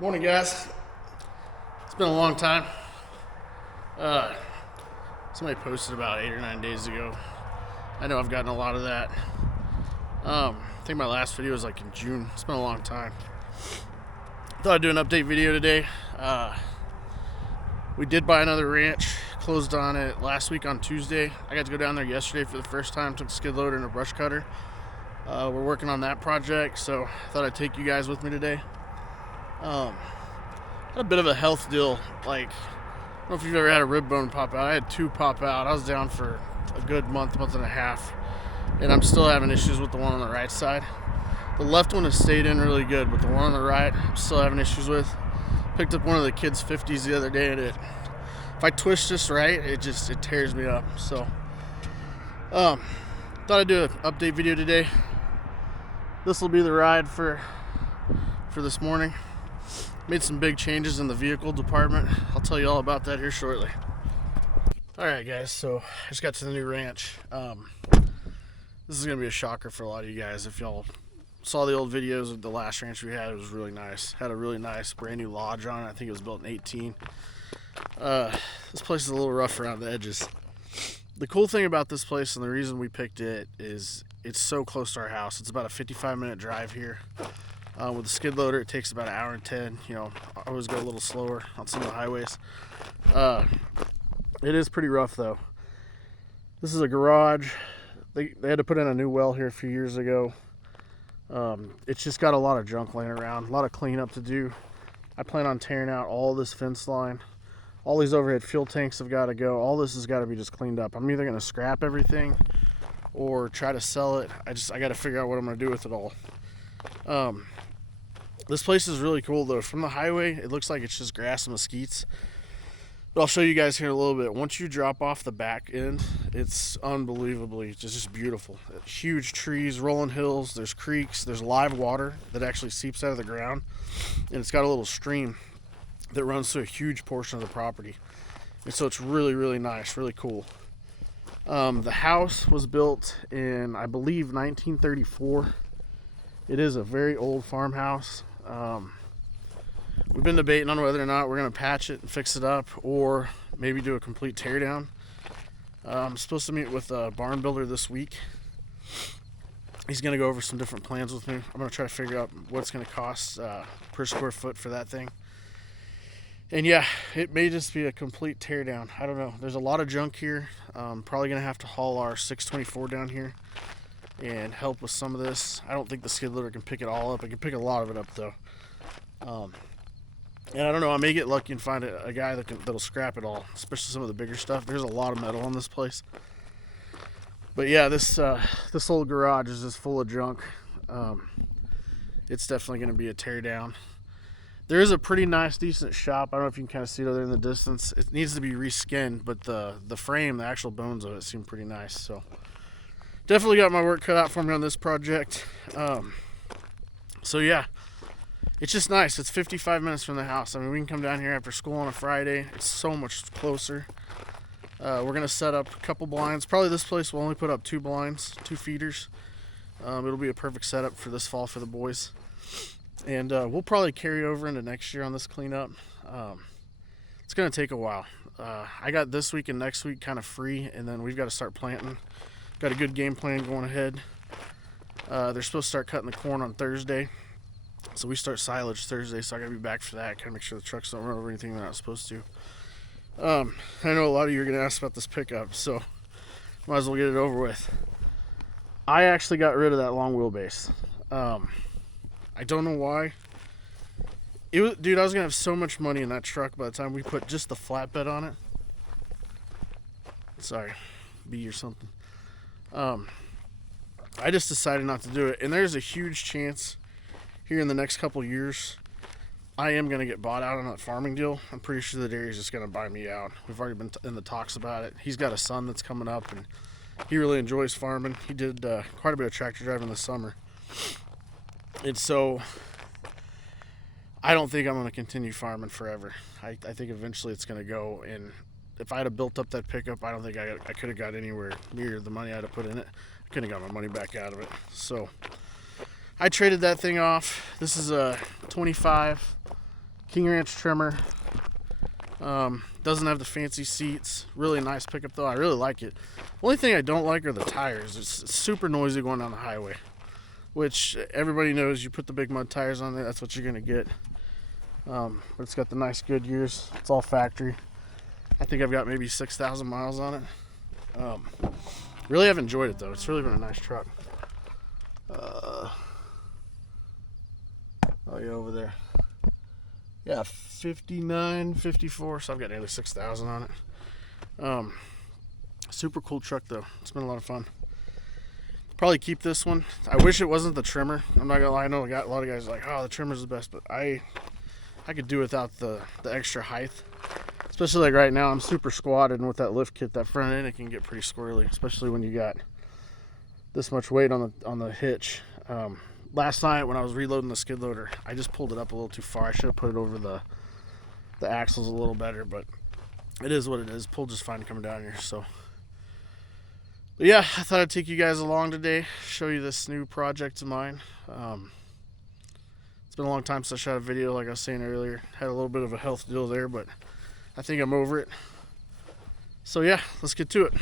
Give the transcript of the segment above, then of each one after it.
Morning, guys. It's been a long time. Uh, Somebody posted about 8 or 9 days ago. I know I've gotten a lot of that. I think my last video was like in June. It's been a long time. Thought I'd do an update video today. We did buy another ranch. Closed on it last week on Tuesday. I got to go down there yesterday for the first time. Took a skid loader and a brush cutter. We're working on that project, so I thought I'd take you guys with me today. Had a bit of a health deal. Like, I don't know if you've ever had a rib bone pop out. I had two pop out. I was down for a good month and a half, and I'm still having issues with the one on the right side. The left one has stayed in really good, but the one on the right, I'm still having issues with. Picked up one of the kids' 50s the other day, and if I twist this right, it tears me up. So, thought I'd do an update video today. This will be the ride for this morning. Made some big changes in the vehicle department. I'll tell you all about that here shortly. Alright guys, so I just got to the new ranch. This is going to be a shocker for a lot of you guys. If y'all saw the old videos of the last ranch we had, it was really nice. Had a really nice brand new lodge on it. I think it was built in 18. This place is a little rough around the edges. The cool thing about this place, and the reason we picked it, is it's so close to our house. It's about a 55-minute drive here. With the skid loader, it takes about an hour and 10. You know, I always go a little slower on some of the highways. It is pretty rough, though. This is a garage. They had to put in a new well here a few years ago. It's just got a lot of junk laying around, a lot of cleanup to do. I plan on tearing out all this fence line. All these overhead fuel tanks have got to go. All this has got to be just cleaned up. I'm either going to scrap everything or try to sell it. I got to figure out what I'm going to do with it all. This place is really cool, though. From the highway, it looks like it's just grass and mesquites. But I'll show you guys here in a little bit. Once you drop off the back end, it's unbelievably just beautiful. Huge trees, rolling hills, there's creeks, there's live water that actually seeps out of the ground. And it's got a little stream that runs through a huge portion of the property. And so it's really, really nice, really cool. The house was built in, I believe, 1934. It is a very old farmhouse. We've been debating on whether or not we're going to patch it and fix it up, or maybe do a complete teardown. I'm supposed to meet with a barn builder this week. He's going to go over some different plans with me. I'm going to try to figure out what it's going to cost per square foot for that thing. And yeah, it may just be a complete teardown. I don't know. There's a lot of junk here. Probably going to have to haul our 624 down here and help with some of this. I don't think the skid loader can pick it all up. It can pick a lot of it up, though. And I don't know, I may get lucky and find a guy that'll scrap it all, especially some of the bigger stuff. There's a lot of metal in this place. But yeah, this old garage is just full of junk. It's definitely going to be a tear down. There is a pretty nice, decent shop. I don't know if you can kind of see it over there in the distance. It needs to be reskinned, but the frame, the actual bones of it seem pretty nice. So definitely got my work cut out for me on this project. So yeah, it's just nice. It's 55 minutes from the house. I mean, we can come down here after school on a Friday. It's so much closer. We're going to set up a couple blinds. Probably this place will only put up 2 blinds, 2 feeders. It'll be a perfect setup for this fall for the boys. And we'll probably carry over into next year on this cleanup. It's going to take a while. I got this week and next week kind of free, and then we've got to start planting. Got a good game plan going ahead. They're supposed to start cutting the corn on Thursday. So we start silage Thursday, so I got to be back for that. Kind of make sure the trucks don't run over anything they're not supposed to. I know a lot of you are going to ask about this pickup, so might as well get it over with. I actually got rid of that long wheelbase. I don't know why. Dude, I was going to have so much money in that truck by the time we put just the flatbed on it. Sorry, bee or something. I just decided not to do it. And there's a huge chance here in the next couple years I am going to get bought out on that farming deal. I'm pretty sure the dairy's just going to buy me out. We've already been in the talks about it. He's got a son that's coming up, and he really enjoys farming. He did quite a bit of tractor driving this summer. And so I don't think I'm going to continue farming forever. I think eventually it's going to go. And if I had built up that pickup, I don't think I could have got anywhere near the money I had to put in it. I couldn't have got my money back out of it. So I traded that thing off. This is a 25 King Ranch trimmer. Doesn't have the fancy seats. Really nice pickup though. I really like it. Only thing I don't like are the tires. It's super noisy going down the highway, which everybody knows. You put the big mud tires on there, that's what you're gonna get. But it's got the nice Goodyears. It's all factory. I think I've got maybe 6,000 miles on it. Really have enjoyed it though. It's really been a nice truck. Oh yeah, over there. Yeah, 59, 54, so I've got nearly 6,000 on it. Super cool truck though. It's been a lot of fun. Probably keep this one. I wish it wasn't the trimmer. I'm not gonna lie. I know a lot of guys are like, oh, the trimmer's the best, but I could do without the extra height. Especially like right now, I'm super squatted, and with that lift kit, that front end, it can get pretty squirrely, especially when you got this much weight on the hitch. Last night when I was reloading the skid loader, I just pulled it up a little too far. I should have put it over the axles a little better, but it is what it is. Pulled just fine coming down here. So, but yeah, I thought I'd take you guys along today, show you this new project of mine. It's been a long time since I shot a video, like I was saying earlier. Had a little bit of a health deal there, but I think I'm over it. So yeah, let's get to it.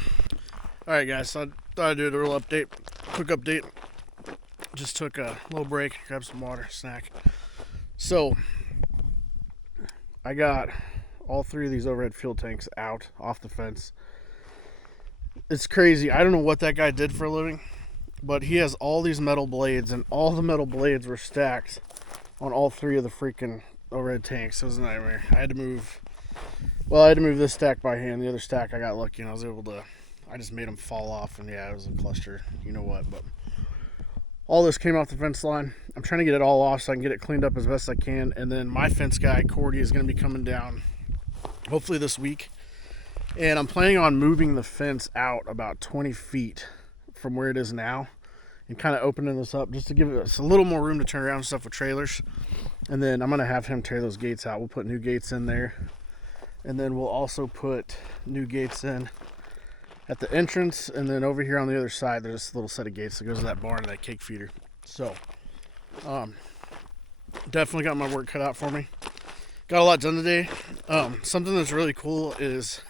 All right, guys. So I thought I'd do a little update, quick update. Just took a little break, grabbed some water, snack. So I got all 3 of these overhead fuel tanks out off the fence. It's crazy. I don't know what that guy did for a living, but he has all these metal blades, and all the metal blades were stacked on all 3 of the freaking overhead tanks. It was a nightmare. I had to move this stack by hand. The other stack, I got lucky and I was able to, I just made them fall off, and yeah, it was a cluster, you know what, but all this came off the fence line. I'm trying to get it all off so I can get it cleaned up as best I can. And then my fence guy, Cordy, is going to be coming down hopefully this week. And I'm planning on moving the fence out about 20 feet from where it is now and kind of opening this up just to give us a little more room to turn around and stuff with trailers. And then I'm going to have him tear those gates out. We'll put new gates in there. And then we'll also put new gates in at the entrance, and then over here on the other side there's a little set of gates that goes to that barn and that cake feeder. So definitely got my work cut out for me. Got a lot done today. Something that's really cool is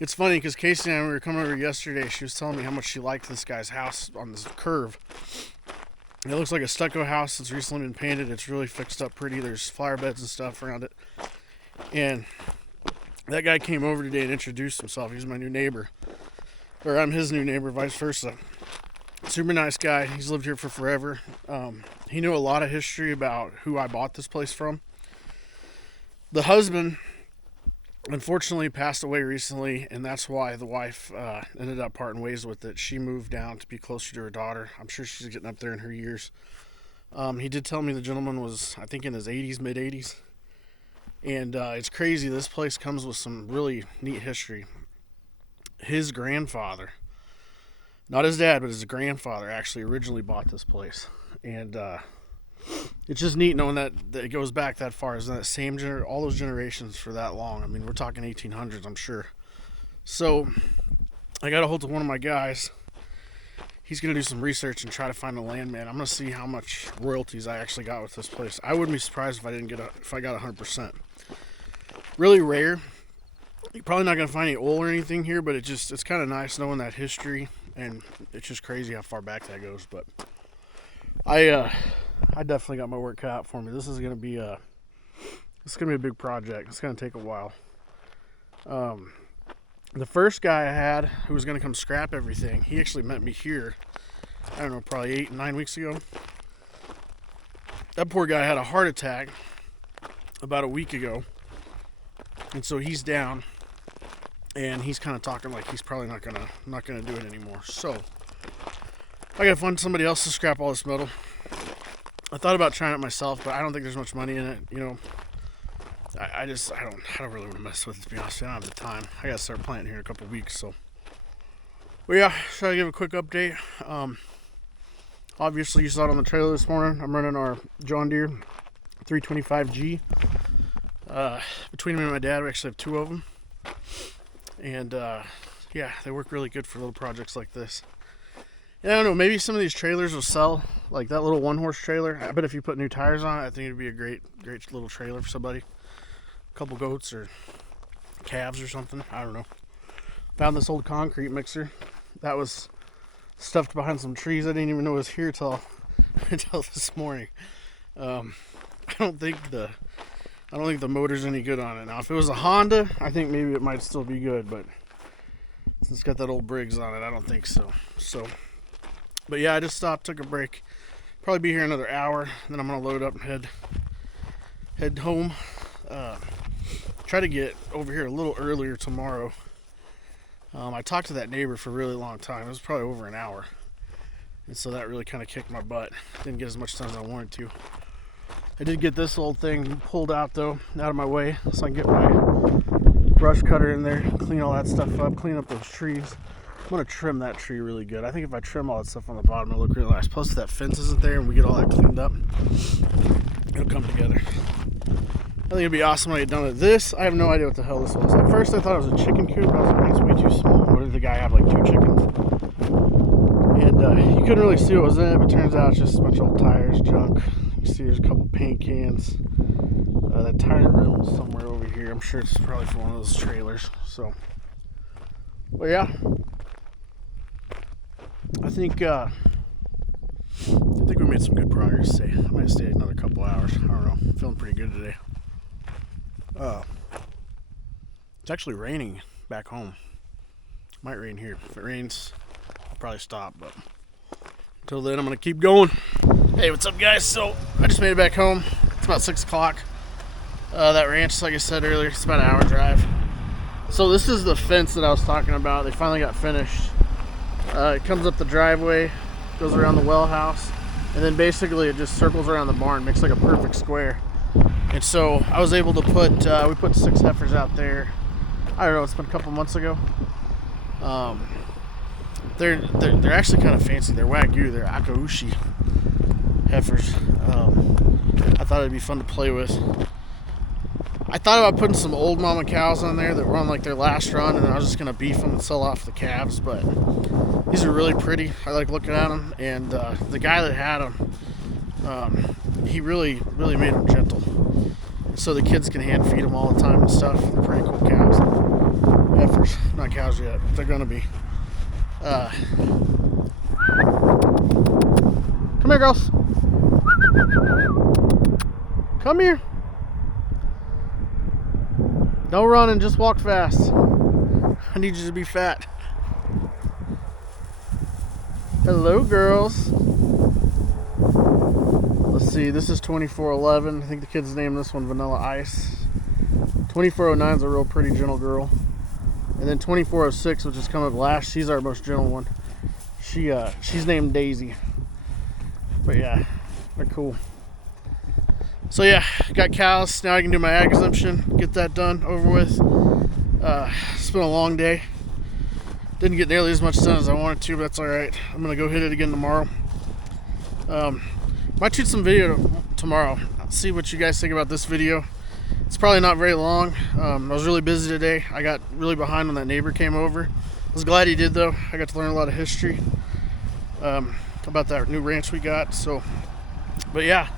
it's funny because Casey and I, we were coming over yesterday, she was telling me how much she liked this guy's house on this curve. It looks like a stucco house that's recently been painted. It's really fixed up pretty. There's flower beds and stuff around it. And that guy came over today and introduced himself. He's my new neighbor. Or I'm his new neighbor, vice versa. Super nice guy. He's lived here for forever. He knew a lot of history about who I bought this place from. The husband, unfortunately, passed away recently, and that's why the wife ended up parting ways with it. She moved down to be closer to her daughter. I'm sure she's getting up there in her years. He did tell me the gentleman was, I think, in his 80s, mid-80s. And it's crazy. This place comes with some really neat history. His grandfather, not his dad, but his grandfather actually originally bought this place. And it's just neat knowing that it goes back that far. Is that same all those generations for that long? I mean, we're talking 1800s, I'm sure. So I got a hold of one of my guys. He's going to do some research and try to find a landman. I'm going to see how much royalties I actually got with this place. I wouldn't be surprised if I got 100%. Really rare. You're probably not going to find any oil or anything here, but it's kind of nice knowing that history, and it's just crazy how far back that goes. But I definitely got my work cut out for me. This is going to be a big project. It's going to take a while. The first guy I had who was going to come scrap everything, he actually met me here, I don't know, probably 8, 9 weeks ago. That poor guy had a heart attack about a week ago. And so he's down, and he's kind of talking like he's probably not gonna do it anymore. So I gotta find somebody else to scrap all this metal. I thought about trying it myself, but I don't think there's much money in it. You know, I don't really want to mess with it, to be honest. I don't have the time. I gotta start planting here in a couple weeks. So, well, yeah, try to give a quick update. Obviously, you saw it on the trailer this morning. I'm running our John Deere 325G. Between me and my dad, we actually have 2 of them. And yeah, they work really good for little projects like this. And I don't know, maybe some of these trailers will sell like that little 1-horse trailer. I bet if you put new tires on it, I think it'd be a great little trailer for somebody. A couple goats or calves or something. I don't know. Found this old concrete mixer that was stuffed behind some trees. I didn't even know it was here until this morning. I don't think the motor's any good on it. Now, if it was a Honda, I think maybe it might still be good, but since it's got that old Briggs on it, I don't think so. But yeah, I just stopped, took a break. Probably be here another hour, then I'm gonna load up and head home. Try to get over here a little earlier tomorrow. I talked to that neighbor for a really long time. It was probably over an hour, and so that really kind of kicked my butt. Didn't get as much time as I wanted to. I did get this old thing pulled out though, out of my way, so I can get my brush cutter in there, clean all that stuff up, clean up those trees. I'm gonna trim that tree really good. I think if I trim all that stuff on the bottom, it'll look really nice. Plus, if that fence isn't there and we get all that cleaned up, it'll come together. I think it'd be awesome when I get done with this. I have no idea what the hell this was. At first I thought it was a chicken coop. I was like, that's way too small. What did the guy have, like 2 chickens? And you couldn't really see what was in it, but it turns out it's just a bunch of old tires, junk. You see there's a couple paint cans. That tire rim was somewhere over here. I'm sure it's probably for one of those trailers. So, well, yeah. I think we made some good progress today. I might stay another couple hours. I don't know. I'm feeling pretty good today. It's actually raining back home. Might rain here. If it rains, I'll probably stop, but until then I'm gonna keep going. Hey, what's up guys? So I just made it back home. It's about 6 o'clock. That ranch, like I said earlier, it's about an hour drive. So this is the fence that I was talking about. They finally got finished. It comes up the driveway, goes around the well house, and then basically it just circles around the barn, makes like a perfect square. And so I was able to put, we put 6 heifers out there. I don't know, it's been a couple months ago. They're actually kind of fancy. They're Wagyu, they're Akaushi heifers. I thought it'd be fun to play with. I thought about putting some old mama cows on there that were on like their last run, and I was just gonna beef them and sell off the calves, but these are really pretty. I like looking at them, and the guy that had them, he really made them gentle, so the kids can hand feed them all the time and stuff. They're pretty cool cows. Heifers, not cows yet, but they're gonna be. Come here, girls. Come here. Don't run and just walk fast. I need you to be fat. Hello, girls. Let's see, this is 2411. I think the kids named this one Vanilla Ice. 2409 is a real pretty gentle girl. And then 2406, which is coming up last, she's our most gentle one. She's named Daisy. But yeah, they're cool. So yeah, got cows. Now I can do my ag exemption, get that done, over with. It's been a long day. Didn't get nearly as much done as I wanted to, but that's all right. I'm gonna go hit it again tomorrow. Might shoot some video tomorrow. See what you guys think about this video. It's probably not very long. I was really busy today. I got really behind when that neighbor came over. I was glad he did though. I got to learn a lot of history about that new ranch we got. So, but yeah,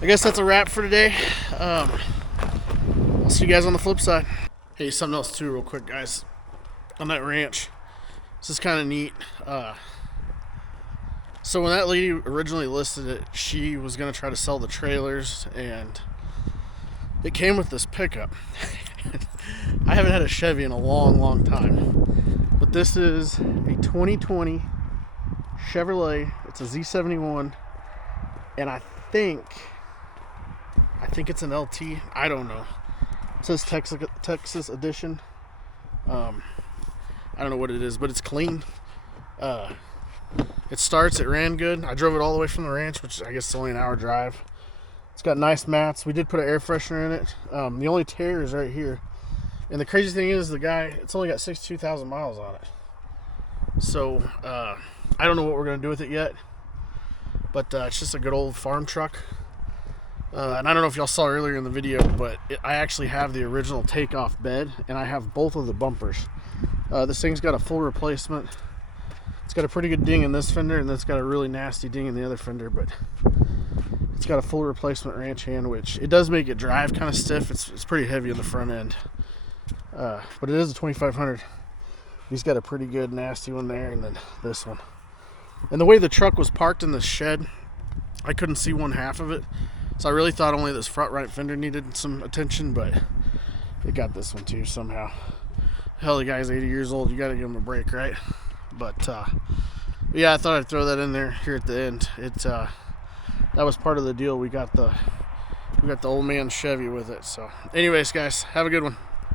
I guess that's a wrap for today. I'll see you guys on the flip side. Hey, something else too real quick, guys. On that ranch, this is kind of neat. So when that lady originally listed it, she was going to try to sell the trailers, and it came with this pickup. I haven't had a Chevy in a long time, but this is a 2020 Chevrolet. It's a Z71, and I think it's an LT. I don't know. It says Texas edition. I don't know what it is, but it's clean. It starts, it ran good. I drove it all the way from the ranch, which I guess is only an hour drive. It's got nice mats. We did put an air freshener in it. The only tear is right here. And the crazy thing is, the guy, it's only got 62,000 miles on it. So, I don't know what we're going to do with it yet. But it's just a good old farm truck. And I don't know if y'all saw earlier in the video, but I actually have the original takeoff bed, and I have both of the bumpers. This thing's got a full replacement. It's got a pretty good ding in this fender, and it's got a really nasty ding in the other fender, but it's got a full replacement ranch hand, which it does make it drive kind of stiff. It's pretty heavy in the front end, but it is a 2500. He's got a pretty good nasty one there, and then this one. And the way the truck was parked in the shed, I couldn't see one half of it, so I really thought only this front right fender needed some attention, but it got this one too somehow. Hell, the guy's 80 years old. You got to give him a break, right? But yeah, I thought I'd throw that in there here at the end. That was part of the deal. We got the old man Chevy with it. So anyways, guys, have a good one.